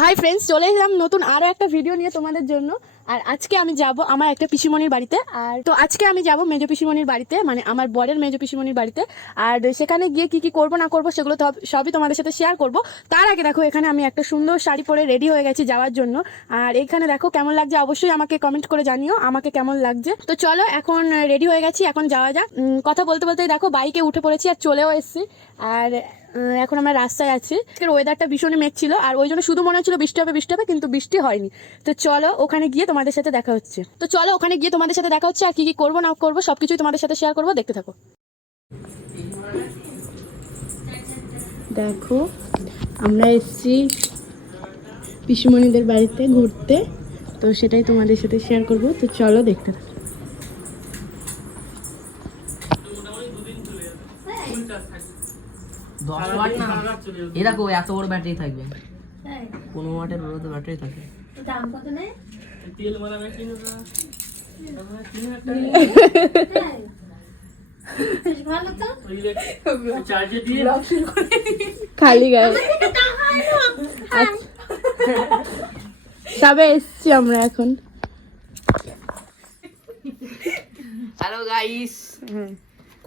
Hi friends, চলে এলাম নতুন আরও একটা ভিডিও নিয়ে তোমাদের জন্য। আর আজকে আমি যাব আমার একটা পিসিমণির বাড়িতে। আর তো আজকে আমি যাব মেজো পিসিমণির বাড়িতে, মানে আমার বরের মেজো পিসিমণির বাড়িতে। আর সেখানে গিয়ে কি কি করব না করব সেগুলো তো সবই তোমাদের সাথে শেয়ার করব। তার আগে দেখো, এখানে আমি একটা সুন্দর শাড়ি পরে রেডি হয়ে গেছি যাওয়ার জন্য। আর এখানে দেখো কেমন লাগছে, অবশ্যই আমাকে কমেন্ট করে জানিও আমাকে কেমন লাগছে। তো চলো, এখন রেডি হয়ে গেছি, এখন যাওয়া যাক। কথা বলতে বলতেই দেখো বাইকে উঠে পড়েছি আর চলেও এসেছি। আর এখন আমরা রাস্তায় আছি। আজকের ওয়েদারটা ভীষণই মেঘ ছিল, আর ওই জন্য শুধু মনে হচ্ছিল বৃষ্টি হবে বৃষ্টি হবে, কিন্তু বৃষ্টি হয়নি। তো চলো ওখানে গিয়ে তোমাদের সাথে দেখা হচ্ছে। আর কি কি করবো না করবো সবকিছুই তোমাদের সাথে শেয়ার করবো, দেখতে থাকো। দেখো আমরা এসেছি পিসিমণিদের বাড়িতে ঘুরতে, তো সেটাই তোমাদের সাথে শেয়ার করবো। তো চলো দেখতে থাকো। এই দেখো এত বড় ব্যাটারি থাকবে, 15 ওয়াটের বড় তো ব্যাটারি থাকে। দাম কত নেই? তেল মারা ব্যাটারি না, ভালো তো চার্জে দিয়ে খালি গায়ে সবে এসছি আমরা এখন। হ্যালো গাইস,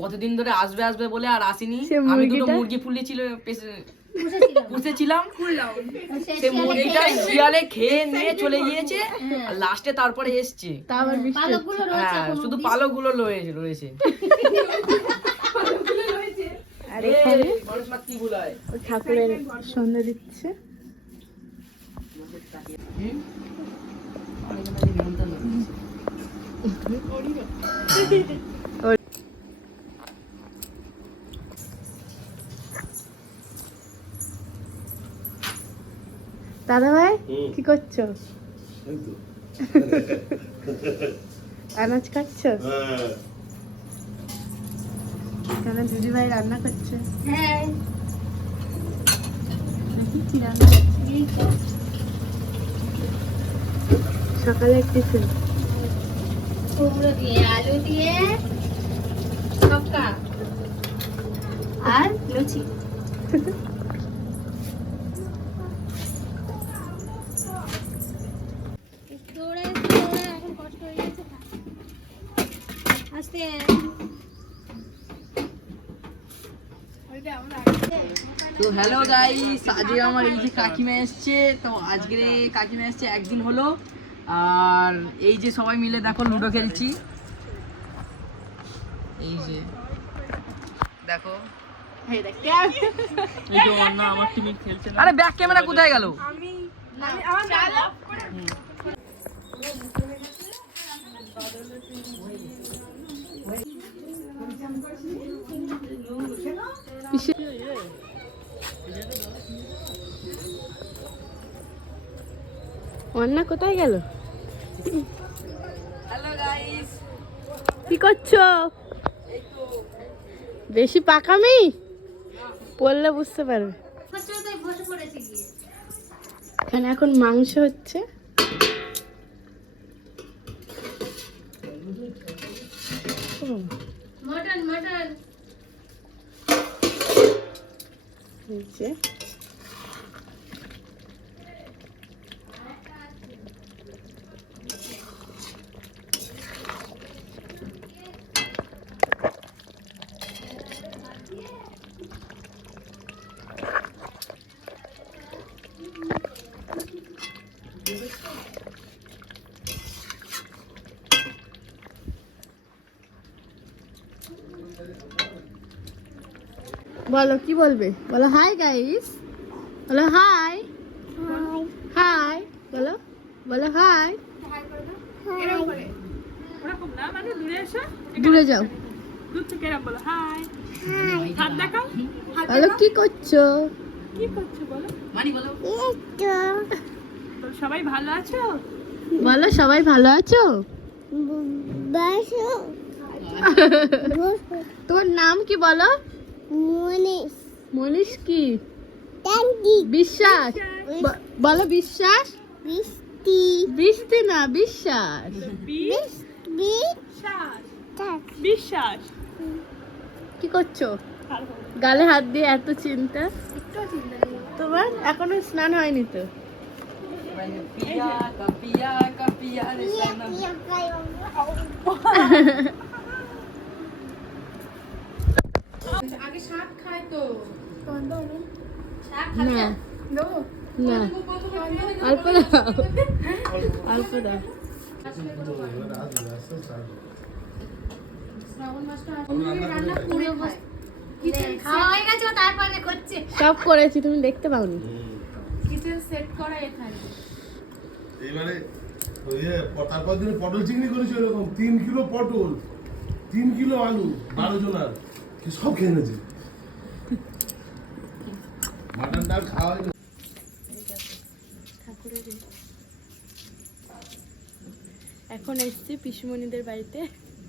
কতদিন ধরে আসবে আসবে বলে আর আসেনি। আমি দুটো মুরগি ফুলিয়েছিল পুষেছিলাম, সে মুরগিটা শিয়ালে খেয়ে নিয়ে চলে গিয়েছে, আর লাস্টে তারপরে এসছে। হ্যাঁ, শুধু পালকগুলো রয়েছে। আর এখানে ঠাকুরের সন্ধ্যা দিচ্ছে। দাদা ভাই কি করছো? আনাজ খাচ্ছ? কেন দিদি ভাই রান্না করছে? হ্যাঁ, কি রান্না করছে? সকালে টিফিন কুমড়ো দিয়ে আলু দিয়ে লঙ্কা আর লুচি। তো হ্যালো গাইস, আজকে আমার এই যে কাকিমা এসছে। তো আজকে কাকিমা এসছে একদিন হলো, আর এই যে সবাই মিলে দেখো লুডো খেলছি। এই যে দেখো, আরে ব্যাক ক্যামেরা কোথায় গেল? অন্না কোথায় গেল? হ্যালো গাইস, কি করছো? বেশি পাকামি পড়লে বুঝতে পারবে। এখানে এখন মাংস হচ্ছে। বলো কি বলবে, বলো হাই গাইস, বলো হাই হাই, বলো বলো হাই। দূরে যাও, বলো কি করছো? সবাই ভালো আছো? বলো সবাই ভালো আছো? তোমার নাম কি বলো? মনীষ। মনীষ কি? বিশ্বাস। বলো বিশ্বাস। বৃষ্টি। বৃষ্টি না, বিশ্বাস। বিশ্বাস। কি করছো? গালে হাত দিয়ে এত চিন্তা? তোমার এখনো স্নান হয়নি তো? পিয়া কাপিয়া কাপিয়া রে সনম। না না অল্প দাও অল্প দাও। সব করেছি, তুমি দেখতে পাওনি। এইবারে ওই যে তারপর দিনে পটল চিংড়ি করেছে ওরকম 3 কিলো পটল 3 কিলো আলু 12 জনার সব খেয়ে নিয়েছে। মাটন ডাল খাওয়া হয়নি। এখন এসছি পিসুমণিদের বাড়িতে।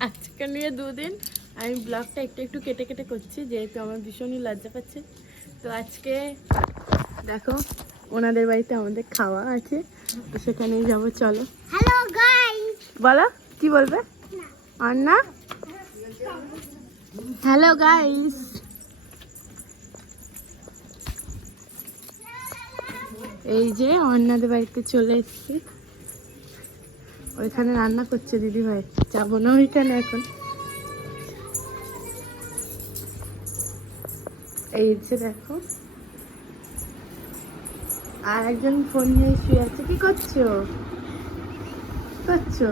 আজকে নিয়ে 2 দিন আমি ব্লগটা একটু একটু কেটে কেটে করছি, যেহেতু আমার ভীষণই লজ্জা পাচ্ছে। তো আজকে দেখো ওনাদের বাড়িতে আমাদের খাওয়া আছে, তো সেখানেই যাবো। চলো। হ্যালো গাইস, বলো কি বলবে? আর না হ্যালো গাইস। এই যে অন্যদের বাড়িতে চলে এসেছি, ওইখানে রান্না করছে দিদি ভাই, যাবো না ওইখানে এখন। এই যে দেখো, আর একজন ফোন নিয়ে শুয়ে আছে। কি করছো? করছো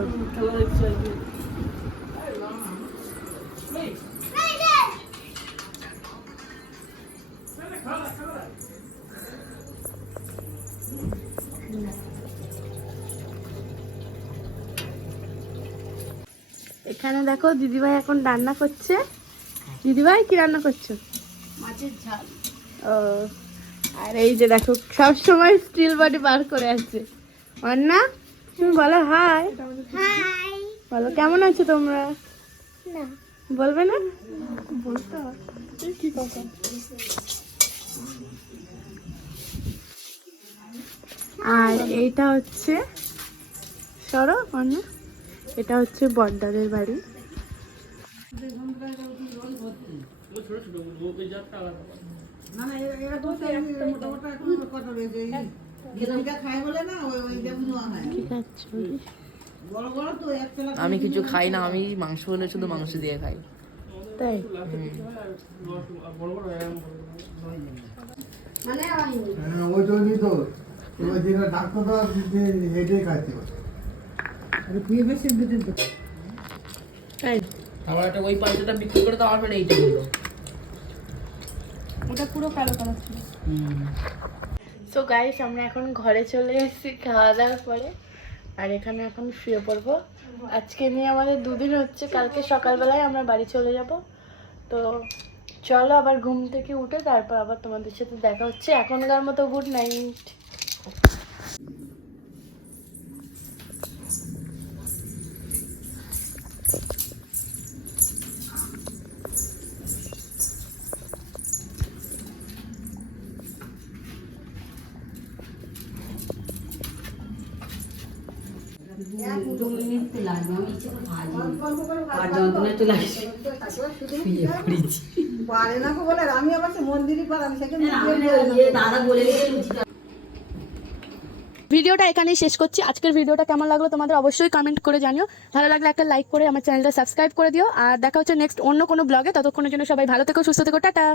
এখানে দেখো দিদিভাই এখন রান্না করছে। দিদিভাই কি রান্না করছো? মাছের ঝাল। ও, আর এই যে দেখো সব সময় স্টিল বডি বার করে আছে। অন্না তুমি বলো হাই। হাই। বলো কেমন আছো তোমরা? না, বলবে না? বলতে হবে। কি কথা? আর এইটা হচ্ছে সরো অন্না, এটা হচ্ছে বড়দাদের বাড়ি। আমি কিছু খাই না, আমি মাংস হলে শুধু মাংস দিয়ে খাই। তাই ওই জন্যই তো ওই দিনে ডাক্তারটা হেঁটেই খাইতে পারে। তাই আবার একটা ওই পাঁচটা বিক্রি করে তো আমার পেটে এইটা হলো। ওটা পুরো কালো কালো ছিল। সো গাইস আমরা এখন ঘরে চলে এসেছি খাওয়া দাওয়ার পরে, আর এখানে এখন শুয়ে পড়বো। আজকে নিয়ে আমাদের 2 দিন হচ্ছে, কালকে সকালবেলায় আমরা বাড়ি চলে যাব। তো চলো আবার ঘুম থেকে উঠে তারপর আবার তোমাদের সাথে দেখা হচ্ছে। এখনকার মতো গুড নাইট। ভিডিওটা এখানেই শেষ করছি। আজকের ভিডিওটা কেমন লাগলো তোমাদের অবশ্যই কমেন্ট করে জানিও। ভালো লাগলে একটা লাইক করে আমার চ্যানেলটা সাবস্ক্রাইব করে দিও। আর দেখা হচ্ছে নেক্সট অন্য কোনো ব্লগে। ততক্ষণের জন্য সবাই ভালো থেকো, সুস্থ থেকো, টাটা।